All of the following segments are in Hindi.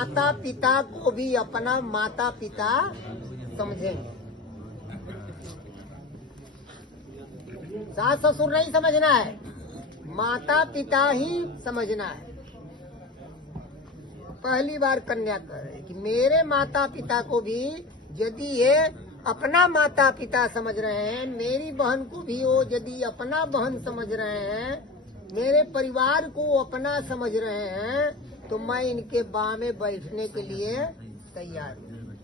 माता पिता को भी अपना माता पिता समझेंगे। सास ससुर नहीं समझना है, माता पिता ही समझना है। पहली बार कन्या कह रहे कि मेरे माता पिता को भी यदि ये अपना माता पिता समझ रहे हैं, मेरी बहन को भी वो यदि अपना बहन समझ रहे हैं, मेरे परिवार को अपना समझ रहे हैं, तो मैं इनके बाह में बैठने के लिए तैयार हूँ।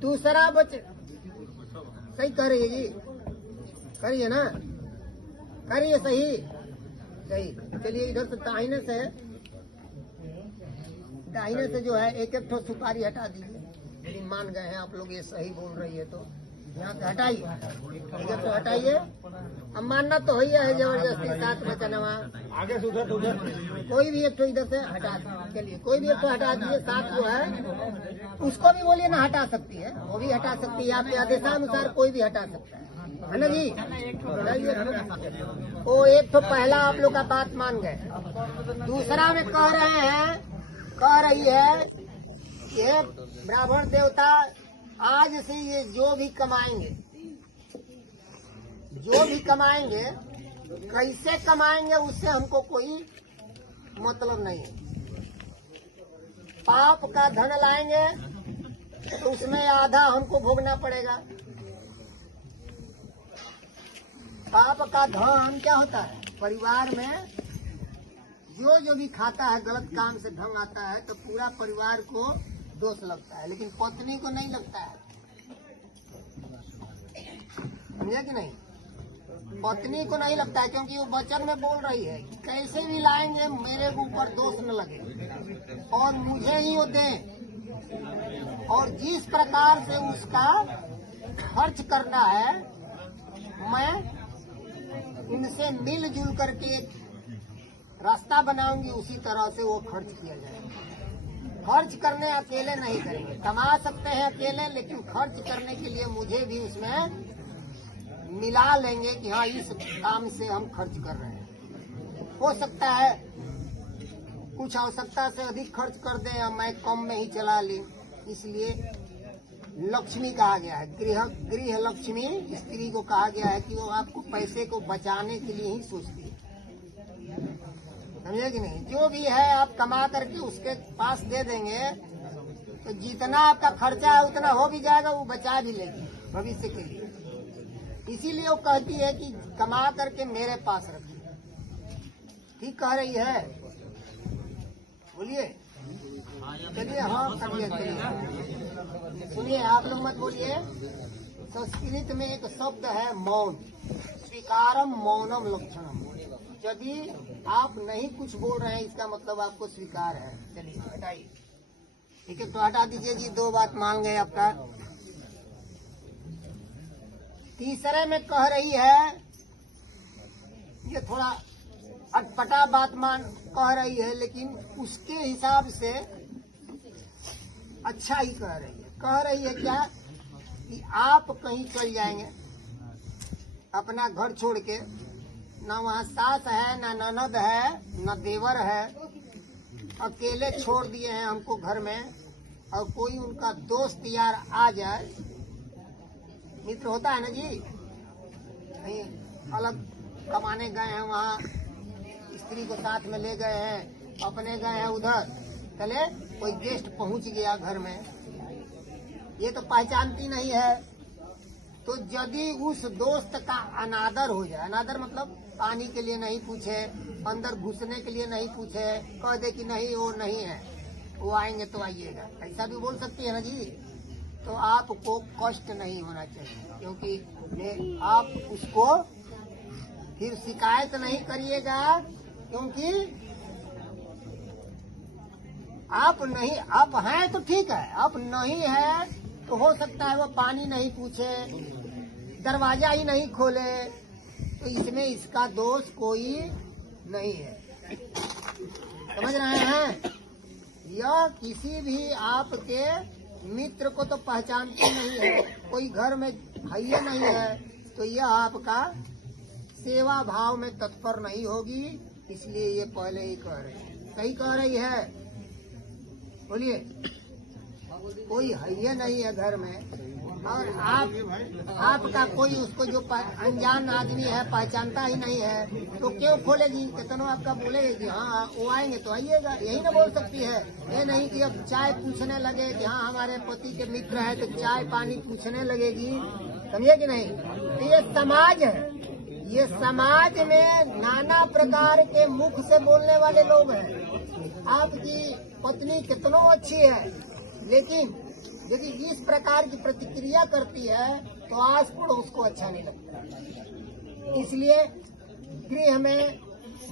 दूसरा सही कह रही है जी, करिए ना, करिए सही सही। चलिए इधर से दाहिने से जो है एक एक ठो सुपारी हटा दीजिए। यदि मान गए हैं आप लोग ये सही बोल रही है तो यहाँ से हटाइए, इधर से हटाइए। अब मानना तो ही है जबरदस्ती, साथ में चलवा आगे से उधर कोई भी एक तो इधर से हटा दीजिए। चलिए कोई भी एक तो हटा दीजिए। साथ जो है उसको भी बोलिए ना, हटा सकती है, वो भी हटा सकती है, आपके आदेशानुसार कोई भी हटा सकता है ना जी। वो एक तो पहला आप लोग का बात मान गए। दूसरा में कह रही है ये ब्राह्मण देवता आज से ये जो भी कमाएंगे कैसे कमाएंगे उससे हमको कोई मतलब नहीं है। पाप का धन लाएंगे तो उसमें आधा हमको भोगना पड़ेगा। पाप का धन क्या होता है? परिवार में जो भी खाता है, गलत काम से धन आता है तो पूरा परिवार को दोष लगता है, लेकिन पत्नी को नहीं लगता है। समझे कि नहीं? पत्नी को नहीं लगता है, क्योंकि वो वचन में बोल रही है कि कैसे भी लाएंगे मेरे ऊपर दोष न लगे और मुझे ही वो दें। और जिस प्रकार से उसका खर्च करना है, मैं इनसे मिलजुल करके रास्ता बनाऊंगी, उसी तरह से वो खर्च किया जाएगा। खर्च करने अकेले नहीं करेंगे, कमा सकते हैं अकेले, लेकिन खर्च करने के लिए मुझे भी उसमें मिला लेंगे कि हाँ इस काम से हम खर्च कर रहे हैं। हो सकता है कुछ आवश्यकता से अधिक खर्च कर दें या मैं कम में ही चला लें, इसलिए लक्ष्मी कहा गया है। गृह लक्ष्मी स्त्री को कहा गया है कि वो आपको पैसे को बचाने के लिए ही सोचती है। समझे कि नहीं? जो भी है आप कमा करके उसके पास दे देंगे तो जितना आपका खर्चा है उतना हो भी जाएगा, वो बचा भी लेगी भविष्य के लिए। इसीलिए वो कहती है कि कमा करके मेरे पास रखिए। ठीक कह रही है, बोलिए। चलिए हाँ करिए, चलिए सुनिए, आप लोग मत बोलिए। संस्कृत में एक शब्द है मौन, स्वीकारम मौनम लक्षणम। यदि आप नहीं कुछ बोल रहे हैं इसका मतलब आपको स्वीकार है। चलिए हटाइए, ठीक है, तो हटा दीजिए जी। दो बात मान गए आपका। तीसरे में कह रही है, ये थोड़ा अटपटा बात कह रही है, लेकिन उसके हिसाब से अच्छा ही कह रही है। कह रही है क्या कि आप कहीं चल जाएंगे अपना घर छोड़ के, ना वहाँ सास है, ना ननद है, ना देवर है, अकेले छोड़ दिए हैं हमको घर में, और कोई उनका दोस्त यार आ जाए, मित्र होता है ना जी, कहीं अलग कमाने गए हैं, वहाँ स्त्री को साथ में ले गए हैं, अपने गए हैं उधर, चले कोई गेस्ट पहुंच गया घर में, ये तो पहचानती नहीं है। तो यदि उस दोस्त का अनादर हो जाए, अनादर मतलब पानी के लिए नहीं पूछे, अंदर घुसने के लिए नहीं पूछे, कह दे कि नहीं वो नहीं है, वो आएंगे तो आइएगा, ऐसा भी बोल सकती है ना जी, तो आपको कष्ट नहीं होना चाहिए, क्योंकि आप उसको फिर शिकायत नहीं करिएगा, क्योंकि आप हैं तो ठीक है, आप नहीं है तो हो सकता है वो पानी नहीं पूछे, दरवाजा ही नहीं खोले, तो इसमें इसका दोष कोई नहीं है। समझ रहे हैं? यह किसी भी आपके मित्र को तो पहचानती नहीं है, कोई घर में है नहीं है, तो यह आपका सेवा भाव में तत्पर नहीं होगी, इसलिए ये पहले ही कह रही है। सही कह रही है। बोलिए, कोई है नहीं है घर में, और आपका कोई उसको जो अनजान आदमी है, पहचानता ही नहीं है, तो क्यों खोलेगी? कितनों आपका बोलेगा कि हाँ वो आएंगे तो आइएगा, यही ना बोल सकती है। ये नहीं कि अब चाय पूछने लगे कि हाँ हमारे पति के मित्र है तो चाय पानी पूछने लगेगी, समझे कि नहीं? तो ये समाज है, ये समाज में नाना प्रकार के मुख से बोलने वाले लोग हैं। आपकी पत्नी कितनों अच्छी है, लेकिन यदि इस प्रकार की प्रतिक्रिया करती है तो आस पड़ोस को अच्छा नहीं लगता। इसलिए गृह में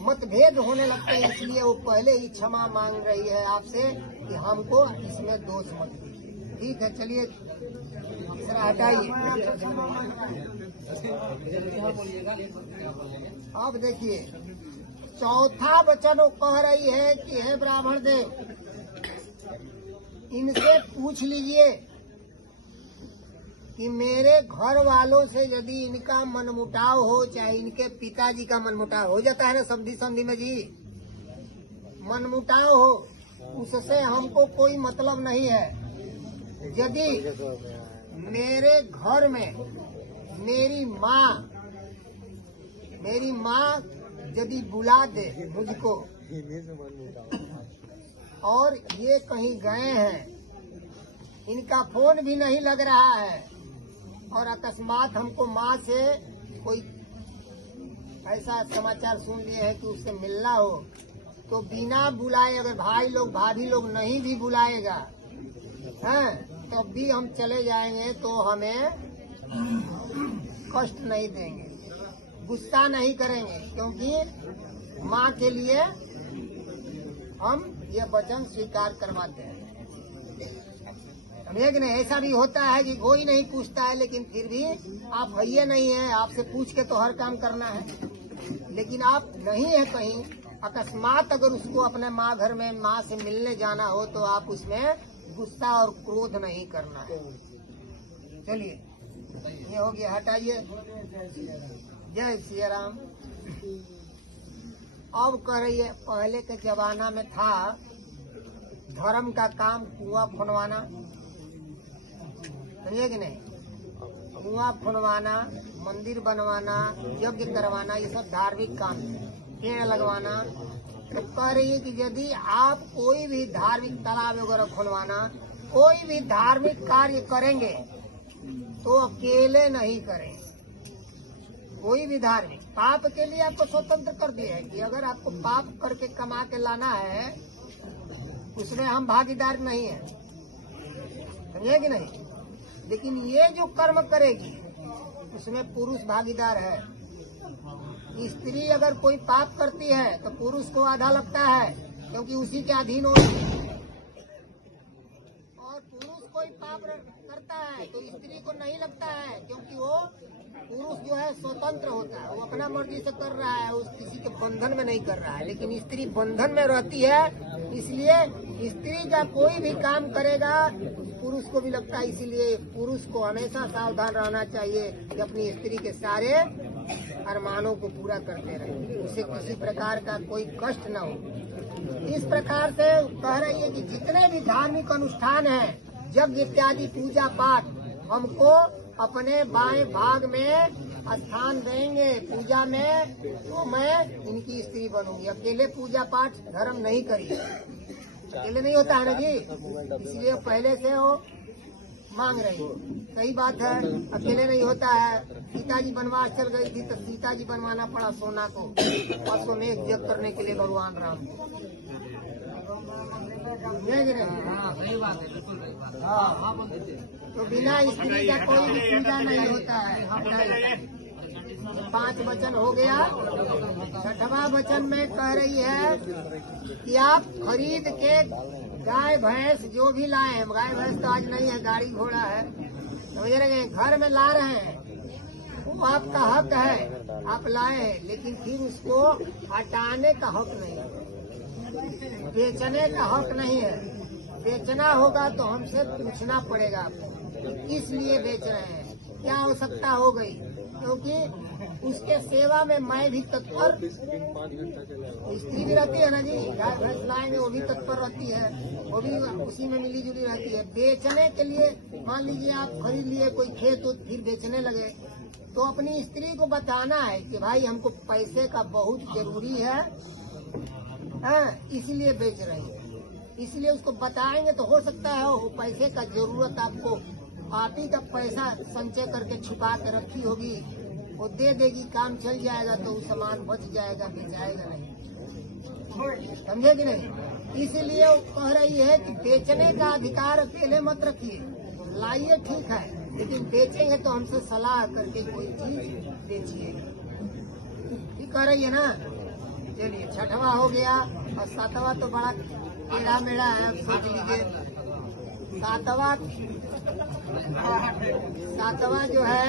मतभेद होने लगते हैं, इसलिए वो पहले ही क्षमा मांग रही है आपसे कि हमको इसमें दोष मत दीजिए। ठीक है, चलिए तीसरा हटाइए। अब देखिए चौथा वचन वो कह रही है कि हे ब्राह्मण देव, इनसे पूछ लीजिए कि मेरे घर वालों से यदि इनका मनमुटाव हो, चाहे इनके पिताजी का मनमुटाव हो जाता है ना संधि संधि में जी, मनमुटाव हो, उससे हमको कोई मतलब नहीं है। यदि मेरे घर में मेरी माँ यदि बुला दे मुझको और ये कहीं गए हैं, इनका फोन भी नहीं लग रहा है, और अकस्मात हमको माँ से कोई ऐसा समाचार सुन लिए हैं कि उससे मिलना हो, तो बिना बुलाए अगर भाई लोग भाभी लोग नहीं भी बुलाएगा हैं, तब भी हम चले जाएंगे तो हमें कष्ट नहीं देंगे, गुस्सा नहीं करेंगे, क्योंकि माँ के लिए हम ये वचन स्वीकार करवाते हैं। समझे कि नहीं? ऐसा भी होता है कि कोई नहीं पूछता है, लेकिन फिर भी आप भैया नहीं है, आपसे पूछ के तो हर काम करना है, लेकिन आप नहीं है कहीं, अकस्मात अगर उसको अपने माँ घर में माँ से मिलने जाना हो तो आप उसमें गुस्सा और क्रोध नहीं करना है। चलिए ये हो गया, हटाइए। जय श्री राम। अब कह रही है, पहले के जमाना में था धर्म का काम कुआं खुनवाना, समझे कि नहीं? कुआं खुनवाना, मंदिर बनवाना, यज्ञ करवाना, ये सब धार्मिक काम है, पेड़ लगवाना। तो कह रही है कि यदि आप कोई भी धार्मिक तालाब वगैरह खुनवाना, कोई भी धार्मिक कार्य करेंगे तो अकेले नहीं करें। कोई भी धार्मिक पाप के लिए आपको स्वतंत्र कर दिया है कि अगर आपको पाप करके कमा के लाना है, उसमें हम भागीदार नहीं है, समझे कि नहीं? लेकिन ये जो कर्म करेगी उसमें पुरुष भागीदार है। स्त्री अगर कोई पाप करती है तो पुरुष को आधा लगता है, क्योंकि उसी के अधीन होती है, और पुरुष कोई पाप करता है तो स्त्री को नहीं लगता है, क्योंकि वो पुरुष जो है स्वतंत्र होता है, वो अपना मर्जी से कर रहा है, उस किसी के बंधन में नहीं कर रहा है। लेकिन स्त्री बंधन में रहती है, इसलिए स्त्री का कोई भी काम करेगा पुरुष को भी लगता है। इसीलिए पुरुष को हमेशा सावधान रहना चाहिए कि अपनी स्त्री के सारे अरमानों को पूरा करते रहे, उसे किसी प्रकार का कोई कष्ट न हो। इस प्रकार से कह रही है कि जितने भी धार्मिक अनुष्ठान हैं, यज्ञ इत्यादि पूजा पाठ, हमको अपने बाएं भाग में स्थान देंगे पूजा में, तो मैं इनकी स्त्री बनूंगी। अकेले पूजा पाठ धर्म नहीं करिए, अकेले नहीं होता है ना जी, इसलिए पहले से वो मांग रही। सही बात है, अकेले नहीं होता है। सीता जी वनवास चल गई थी तो सीता जी बनवाना पड़ा सोना को, अश्वमेध यज्ञ करने के लिए भगवान राम को। सही बात है, बिल्कुल सही बात। हाँ, तो बिना स्त्री का कोई भी पूजा नहीं होता है। 5 वचन हो गया। 6वां वचन में कह रही है कि आप खरीद के गाय भैंस जो भी लाए, गाय भैंस तो आज नहीं है, गाड़ी घोड़ा है, समझ रहे हैं, घर में ला रहे हैं, वो आपका हक है, आप लाए हैं, लेकिन फिर उसको हटाने का हक नहीं है, बेचने का हक नहीं है। बेचना होगा तो हमसे पूछना पड़ेगा आपको, इसलिए बेच रहे हैं, क्या आवश्यकता हो गई, क्योंकि उसके सेवा में मैं भी तत्पर। स्त्री भी रहती है ना जी, गाय भैंस लाएंगे वो भी तत्पर रहती है, वो भी उसी में मिली जुली रहती है। बेचने के लिए मान लीजिए आप खरीद लिए कोई खेत तो फिर बेचने लगे, तो अपनी स्त्री को बताना है कि भाई हमको पैसे का बहुत जरूरी है, इसलिए बेच रहे हैं। इसलिए उसको बताएंगे तो हो सकता है वो पैसे का जरूरत आपको, आप ही का पैसा संचय करके छुपा के रखी होगी, वो दे देगी, काम चल जाएगा तो वो सामान बच जाएगा, बेचाएगा नहीं। समझे कि नहीं? इसीलिए वो कह रही है कि बेचने का अधिकार अकेले मत रखिए, लाइए ठीक है, लेकिन बेचेंगे तो हमसे सलाह करके कोई चीज बेचिए। ठीक कह रही है ना? चलिए, छठवां हो गया और सातवां तो बड़ा टेढ़ा मेढ़ा है, सोच लीजिए। सातवां जो है,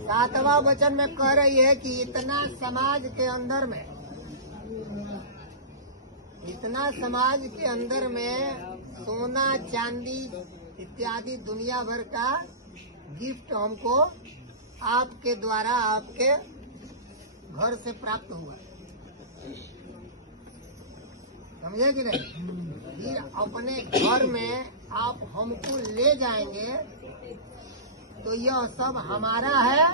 सातवां वचन में कह रही है कि इतना समाज के अंदर में सोना चांदी इत्यादि दुनिया भर का गिफ्ट हमको आपके द्वारा आपके घर से प्राप्त हुआ। समझे कि नहीं? फिर अपने घर में आप हमको ले जाएंगे तो यह सब हमारा है,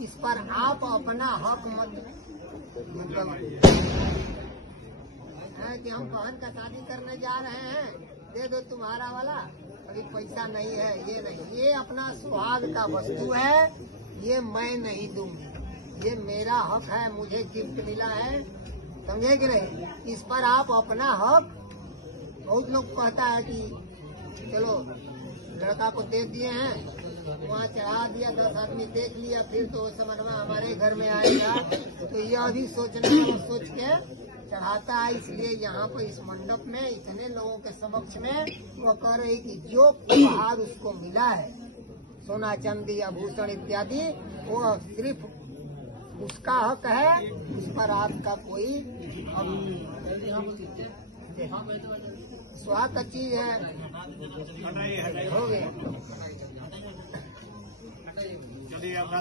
इस पर आप अपना हक मतलब है कि हम बहन का शादी करने जा रहे हैं, दे दो तुम्हारा वाला, अभी पैसा नहीं है, ये नहीं, ये अपना सुहाग का वस्तु है, ये मैं नहीं दूंगी, ये मेरा हक है, मुझे गिफ्ट मिला है। समझे कि नहीं? इस पर आप अपना हक, बहुत लोग कहता है कि चलो लड़का को दे दिए हैं, वहाँ चढ़ा दिया, 10 आदमी देख लिया, फिर तो समझना हमारे घर में आएगा, तो यह भी सोचना सोच के चढ़ाता है। इसलिए यहाँ पर इस मंडप में इतने लोगों के समक्ष में वो कह रही कि जो उपहार उसको मिला है, सोना चांदी आभूषण इत्यादि, वो सिर्फ उसका हक है, उस पर आपका कोई सुहाग का चीज है। हो गया।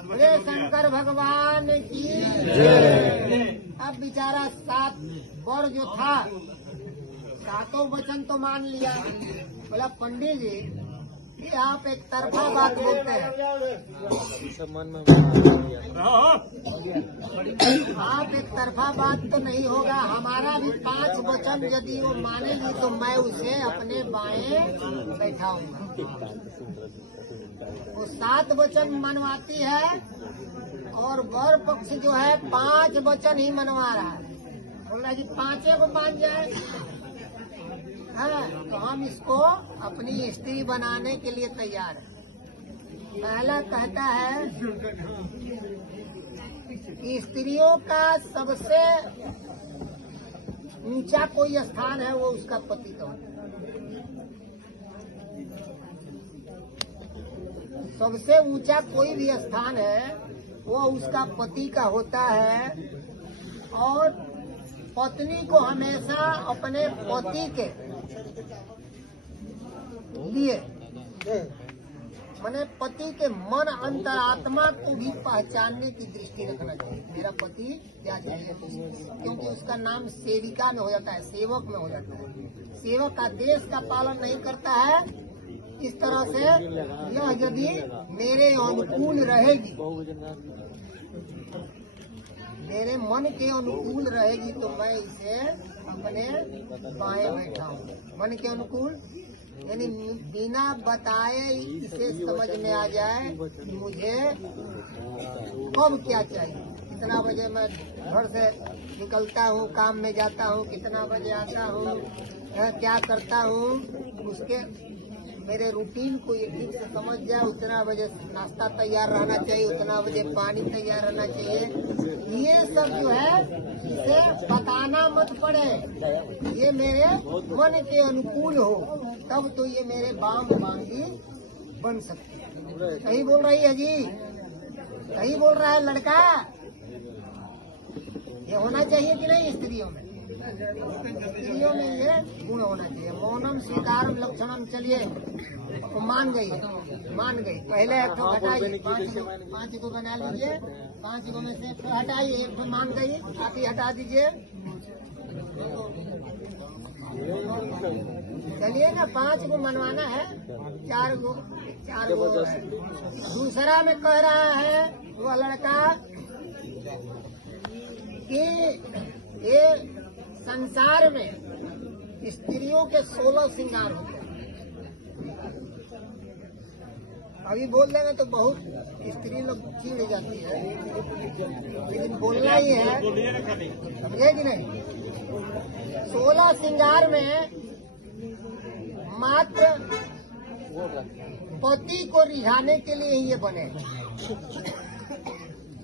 बोले शंकर भगवान की जय। अब बेचारा 7 वर जो था, 7 वचन तो मान लिया। बोला पंडित जी कि आप एक तरफा बात बोलते हैं, आप एक तरफा बात तो नहीं होगा, हमारा भी 5 वचन यदि वो मानेगी तो मैं उसे अपने बाएं बैठाऊंगा। वो 7 वचन मनवाती है और वर पक्ष जो है 5 वचन ही मनवा रहा है। बोल रहा है कि 5 को मान जाए, है तो हम इसको अपनी स्त्री बनाने के लिए तैयार है। पहला कहता है कि स्त्रियों का सबसे ऊंचा कोई स्थान है, वो उसका पति का होता है। सबसे ऊंचा कोई भी स्थान है वो उसका पति का होता है, और पत्नी को हमेशा अपने पति के लिए मैंने पति के मन अंतरात्मा को भी पहचानने की दृष्टि रखना चाहिए। मेरा पति क्या चाहिए, क्योंकि उसका नाम सेविका में हो जाता है, सेवक में हो जाता है। सेवक आदेश का पालन नहीं करता है। इस तरह से यह यदि मेरे अनुकूल रहेगी, मेरे मन के अनुकूल रहेगी, तो मैं इसे अपने बाएं बैठाऊंगा। मन के अनुकूल यानी बिना बताए इसे समझ में आ जाए कि मुझे कब क्या चाहिए, कितना बजे मैं घर से निकलता हूँ, काम में जाता हूँ, कितना बजे आता हूँ, क्या करता हूँ, उसके मेरे रूटीन को ये ठीक से समझ जाए। उतना बजे नाश्ता तैयार रहना चाहिए, उतना बजे पानी तैयार रहना चाहिए। ये सब जो है इसे बताना मत पड़े, ये मेरे मन के अनुकूल हो, तब तो ये मेरे बाम मांगी बन सकती है। सही बोल रही है जी, सही बोल रहा है लड़का। ये होना चाहिए कि नहीं स्त्रियों में? स्त्रियों में ये गुण होना चाहिए। मौनम स्वीकारम लक्षणम। चलिए तो मान गई। पहले एक तो हटाइए, 5 को बना लीजिए। 5 को में से एक को हटाइए, एक को मान गई, आप ही हटा दीजिए। चलिए ना, 5 को मनवाना है, 4 को है। दूसरा में कह रहा है वो लड़का कि ये संसार में स्त्रियों के 16 श्रृंगार होते हैं। अभी बोल देंगे तो बहुत स्त्री लोग चिढ़ जाती है, लेकिन बोलना ही है, समझे कि नहीं। 16 श्रृंगार में मात्र पति को रिझाने के लिए ही ये बने।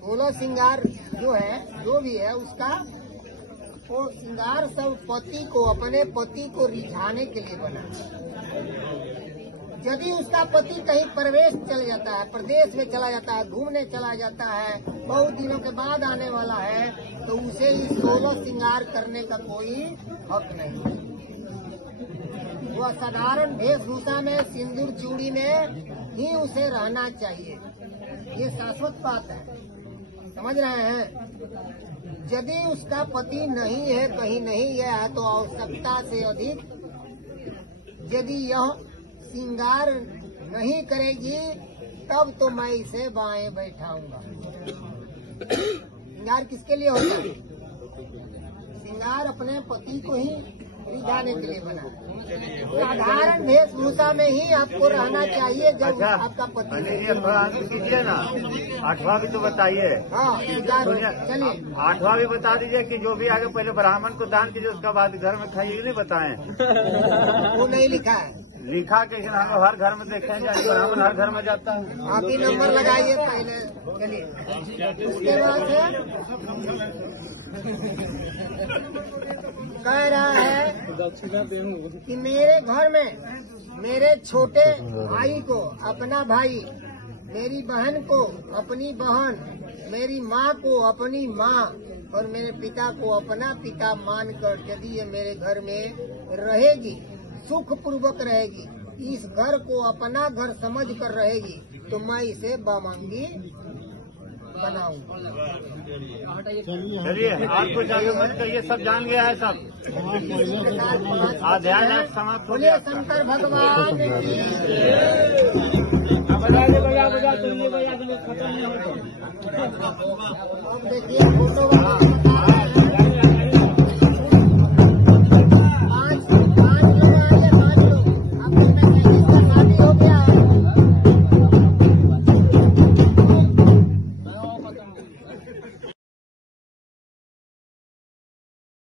16 श्रृंगार जो है, जो भी है उसका, वो श्रृंगार सब पति को, अपने पति को रिझाने के लिए बना। यदि उसका पति कहीं प्रवेश चल जाता है, प्रदेश में चला जाता है, घूमने चला जाता है, बहुत दिनों के बाद आने वाला है, तो उसे इस 16 श्रृंगार करने का कोई हक नहीं। वह साधारण वेशभूषा में, सिंदूर चूड़ी में ही उसे रहना चाहिए। ये शाश्वत बात है, समझ रहे हैं। यदि उसका पति नहीं है, कहीं नहीं गया है, तो आवश्यकता से अधिक यदि यह श्रृंगार नहीं करेगी, तब तो मैं इसे बाएं बैठाऊंगा। श्रृंगार किसके लिए होता है? श्रृंगार अपने पति को ही रिझाने के लिए बना। साधारण वेशभूषा में ही आपको रहना चाहिए जब आपका पति। कीजिए ना, 8वां भी तो बताइए। हाँ, चलिए 8वां भी बता दीजिए कि जो भी आगे पहले ब्राह्मण को दान कीजिए, उसका बाद घर में खाइए। नहीं बताएं, वो नहीं लिखा है। लिखा के हम हर घर में देखे हैं, ब्राह्मण हर घर में जाता है। आप ही नंबर लगाइए पहले। चलिए उसके बाद कह रहा है कि मेरे घर में मेरे छोटे भाई को अपना भाई, मेरी बहन को अपनी बहन, मेरी माँ को अपनी माँ और मेरे पिता को अपना पिता मानकर यदि ये मेरे घर में रहेगी, सुख पूर्वक रहेगी, इस घर को अपना घर समझ कर रहेगी, तो मैं इसे बामांगी बनाऊंगा। चलिए आपको जाने मत करिए, सब जान गया है सब। अध्याय समाप्त हो गया। शंकर भगवान की। बजा देखिए फोटो